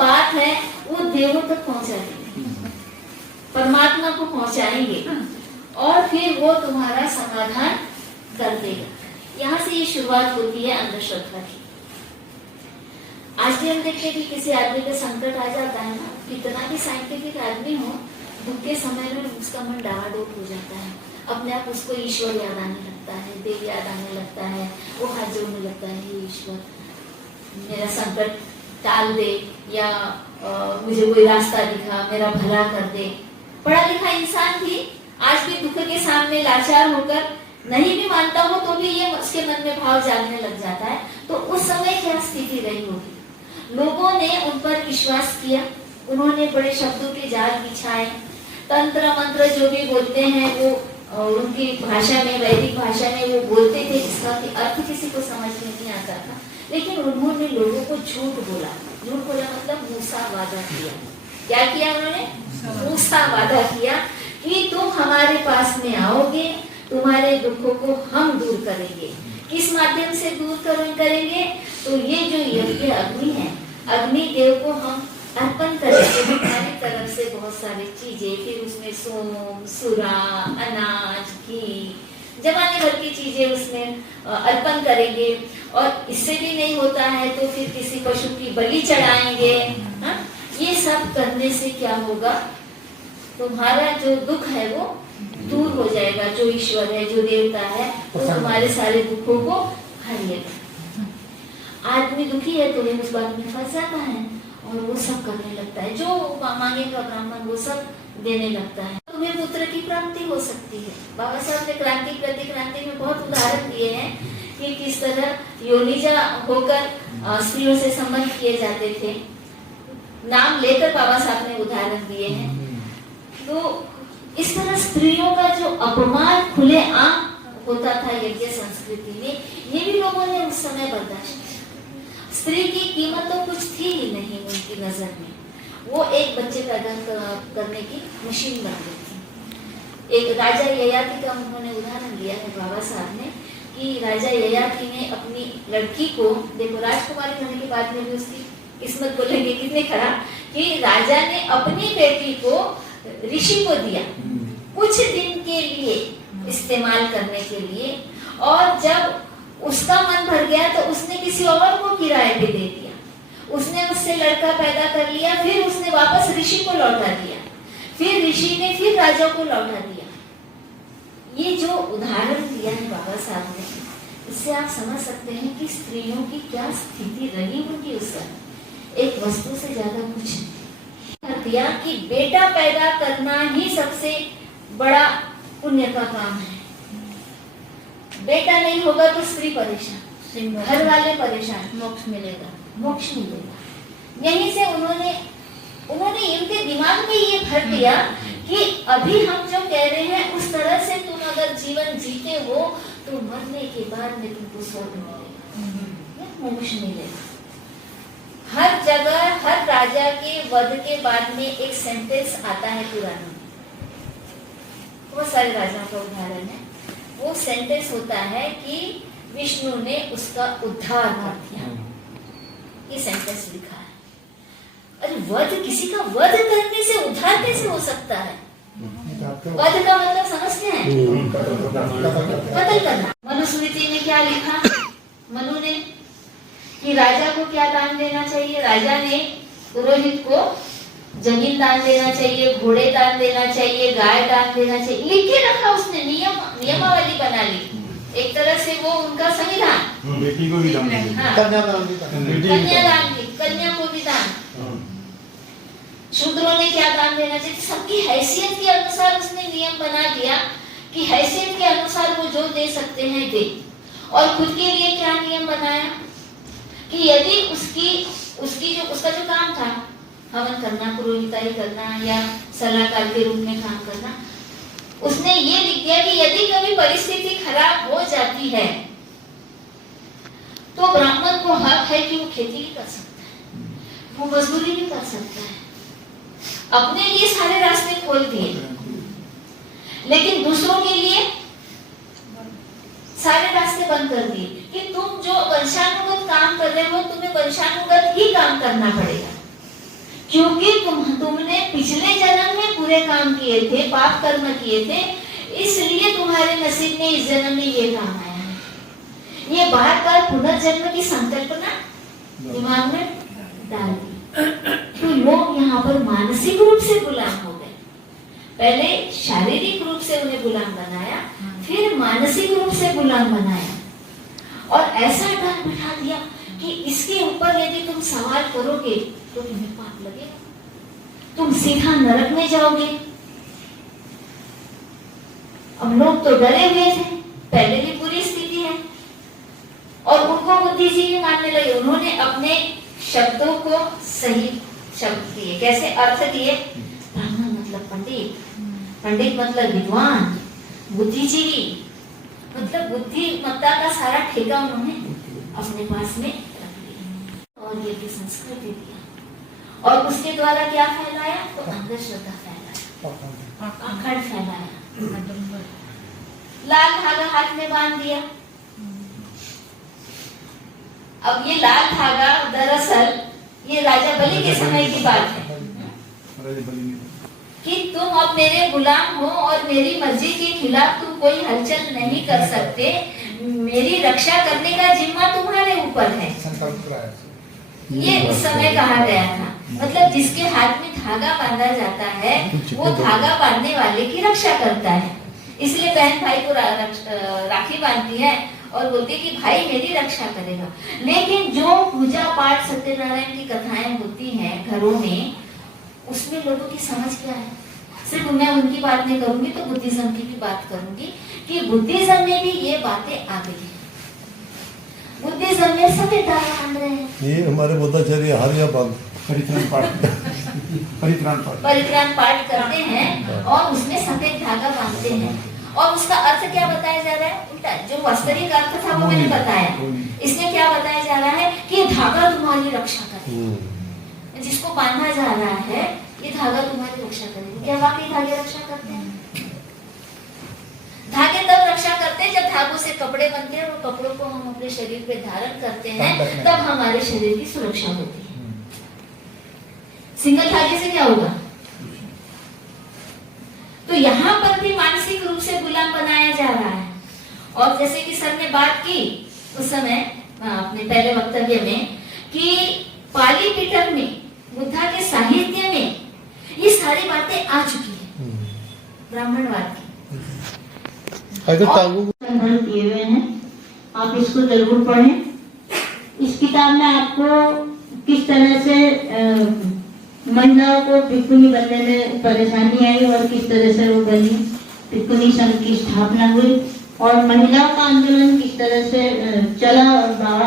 बात है वो देवों तक पहुंचा देंगे, परमात्मा को पहुंचाएंगे और फिर वो तुम्हारा समाधान कर देगा। यहाँ से ये शुरुआत होती है अंधश्रद्धा की। आज भी हम देखते हैं कि किसी आदमी का संकट आ जाता है ना, कितना भी साइंटिफिक आदमी हो, दुख के समय में उसका मन डावाडोल हो जाता है, अपने आप उसको ईश्वर याद आने लगता है, देव याद आने लगता है, वो हाथ जोड़ने लगता है, हे ईश्वर मेरा संकट टाल दे, या मुझे कोई रास्ता दिखा, मेरा भला कर दे। पढ़ा लिखा इंसान भी आज भी दुख के सामने लाचार होकर नहीं भी मानता हो तो भी ये उसके मन में भाव जागने लग जाता है। तो उस समय क्या स्थिति रही होगी? लोगों ने उन पर विश्वास किया, उन्होंने बड़े शब्दों के जाल बिछाए, तंत्र मंत्र जो भी बोलते हैं वो उनकी भाषा में, वैदिक भाषा में वो बोलते थे, जिसका अर्थ किसी को समझ में नहीं आता था, लेकिन उन्होंने लोगों को झूठ बोला। झूठ बोला मतलब मूसा वादा किया। क्या किया उन्होंने? मूसा वादा किया कि तुम हमारे पास में आओगे, तुम्हारे दुखों को हम दूर करेंगे। किस माध्यम से दूर करेंगे? तो ये जो यज्ञ अग्नि है, अग्नि देव को हम अर्पण करेंगे हमारी तरफ से बहुत सारी चीजें, फिर उसमें सोम, सुरा, अनाज, घी, जमाने भर की चीजें उसमें अर्पण करेंगे। और इससे भी नहीं होता है तो फिर किसी पशु की बलि चढ़ाएंगे। ये सब करने से क्या होगा? तुम्हारा जो दुख है वो दूर हो जाएगा। जो ईश्वर है, जो देवता है, वो तुम्हारे सारे दुखों को हर लेगा। आदमी दुखी है तो उस बात में फंस जाता है और वो सब करने लगता है, जो मांगेगा ब्राह्मण वो सब देने लगता है। तुम्हें पुत्र की प्राप्ति हो सकती है। बाबा साहब ने क्रांति प्रतिक्रांति में बहुत उदाहरण दिए हैं कि किस तरह योनिजा होकर स्त्रियों से संबंध किए जाते थे। नाम लेकर बाबा साहब ने उदाहरण दिए हैं। तो इस तरह स्त्रियों का जो अपमान खुले आम होता था यज्ञ संस्कृति में, ये भी लोगों ने उस समय बर्दाश्त किया। स्त्री की कीमत तो कुछ थी ही नहीं उनकी नजर में। वो एक बच्चे पैदा करने की मशीन बन गई थी। एक राजा ययाति का उन्होंने उदाहरण दिया है बाबा साहब ने कि राजा ययाति ने अपनी लड़की को, देखो राजकुमारी होने के बाद में भी उसकी किस्मत बोलेंगे कितने खराब, कि राजा ने अपनी बेटी को ऋषि को दिया कुछ दिन के लिए इस्तेमाल करने के लिए, और जब उसका मन भर गया तो उसने किसी और को किराए पे दे दिया। उसने उससे लड़का पैदा कर लिया, फिर उसने वापस ऋषि को लौटा दिया, फिर ऋषि ने फिर राजा को लौटा दिया। ये जो उदाहरण दिया है बाबा साहब ने, इससे आप समझ सकते हैं कि स्त्रियों की क्या स्थिति रही उनकी उस समय। एक वस्तु से ज्यादा कुछ कर दिया कि बेटा पैदा करना ही सबसे बड़ा पुण्य का काम है। बेटा नहीं होगा तो स्त्री परेशान, घर वाले परेशान, मोक्ष मिलेगा, मोक्ष मिलेगा। यहीं से उन्होंने इनके दिमाग में ये भर दिया कि अभी हम जो कह रहे हैं उस तरह से तुम अगर जीवन जीते हो तो मरने के बाद में तुमको स्वर्ग मिलेगा, मोक्ष मिलेगा। हर जगह हर राजा के वध के बाद में एक सेंटेंस आता है पुराण में, बहुत सारे राजाओं का उदाहरण है। वो सेंटेंस होता है कि विष्णु ने उसका उद्धार कर दिया। ये सेंटेंस लिखा है। अरे वध, किसी का वध करने से उद्धार कैसे हो सकता है? वध का मतलब समझते हैं? कत्ल करना। मनुस्मृति में क्या लिखा मनु ने कि राजा को क्या दान देना चाहिए? राजा ने पुरोहित को जमीन दान देना चाहिए, घोड़े दान देना चाहिए, गाय दान देना चाहिए। लिख के रखा उसने, नियमावली बना ली। एक तरह से वो उनका संविधान। बेटी को भी दान, कन्या को भी दान। शूद्रों ने क्या दान देना चाहिए? सबकी हैसियत के अनुसार उसने नियम बना दिया कि हैसियत के अनुसार वो जो दे सकते हैं दे। और खुद के लिए क्या नियम बनाया कि यदि उसका जो काम था हवन करना, पुरोहिताई करना या सलाहकार के रूप में काम करना, उसने ये लिख दिया कि यदि कभी परिस्थिति खराब हो जाती है तो ब्राह्मण को हक है कि वो खेती भी कर सकता है, वो मजदूरी भी कर सकता है। अपने लिए सारे रास्ते खोल दिए, लेकिन दूसरों के लिए सारे रास्ते बंद कर दिए कि तुम जो वंशानुगत काम कर रहे हो तुम्हें वंशानुगत ही काम करना पड़ेगा। क्योंकि तुमने पिछले जन्म में बुरे काम किए थे, पाप कर्म किए थे, इसलिए तुम्हारे नसीब में इस जन्म में ये काम आया है। ये बार बार पुनर्जन्म की संकल्पना दिमाग में डाल दी। तो लोग यहाँ पर मानसिक रूप से गुलाम हो गए। पहले शारीरिक रूप से उन्हें गुलाम बनाया, फिर मानसिक रूप से गुलाम बनाया, और ऐसा डर बिठा दिया कि इसके ऊपर यदि तुम सवाल करोगे तो तुम्हें पाप लगेगा, तुम सीधा नरक में जाओगे। अब लोग तो डरे हुए थे, पहले भी बुरी स्थिति है, और उनको बुद्धिजीवी मानने लगे। उन्होंने अपने शब्दों को सही शब्द दिए, कैसे अर्थ दिए? ब्राह्मण मतलब पंडित, पंडित मतलब विद्वान, बुद्धिजीवी मतलब बुद्धिमत्ता का सारा ठेका उन्होंने अपने पास में रख लिया, और ये भी संस्कृति दिया, और उसके द्वारा क्या फैलाया? तो अंधश्रद्धा फैलाया, अखंड फैलाया, लाल धागा हाथ में बांध दिया। अब ये लाल धागा दरअसल ये राजा बलि के समय की बात है कि तुम अब मेरे गुलाम हो और मेरी मर्जी के खिलाफ तुम कोई हलचल नहीं कर सकते, मेरी रक्षा करने का जिम्मा तुम्हारे ऊपर है। ये उस समय कहा गया था। मतलब जिसके हाथ में धागा बांधा जाता है वो धागा बांधने वाले की रक्षा करता है। इसलिए बहन भाई को राखी बांधती है और बोलती है कि भाई मेरी रक्षा करेगा। लेकिन जो पूजा पाठ सत्यनारायण की कथाएं होती हैं घरों में, उसमें लोगों की समझ क्या है? सिर्फ मैं उनकी बात नहीं करूंगी तो बुद्धिज्म की भी बात करूंगी कि बुद्धिज्म में भी ये बातें आ गई है। बुद्धिज्म में सभी धागा बांध रहे हैं। ये हमारे बुद्धाचार्य हरिया बांध परित्राण पाठ करते हैं और उसमें सफेद धागा बांधते हैं, और उसका अर्थ क्या बताया जा रहा है? उल्टा। जो वास्तविक अर्थ था वो मैंने बताया, इसमें क्या बताया जा रहा है कि धागा तुम्हारी रक्षा करेगा। जिसको बांधा जा रहा है ये धागा तुम्हारी रक्षा करेगा। क्या वाकई धागे रक्षा करते हैं? धागे तब रक्षा करते हैं जब धागों से कपड़े बनते हैं, और कपड़ों को हम अपने शरीर पे धारण करते हैं, तब हमारे शरीर की सुरक्षा होती है। सिंगल धागे से क्या होगा? तो यहाँ पर भी मानसिक रूप से गुलाम बनाया जा रहा है। और जैसे कि सर ने बात की उस समय अपने पहले वक्तव्य में कि पाली पिटक में, बुद्धा के साहित्य में ये सारी बातें आ चुकी है ब्राह्मणवाद की। संदर्भ दिए हुए हैं, आप इसको जरूर पढ़ें। इस किताब में आपको किस तरह से महिलाओं को भिक्खुनी बनने में परेशानी आई और किस तरह से वो बनी, भिक्खुनी संघ की स्थापना हुई और महिलाओं का आंदोलन किस तरह से चला और बाबा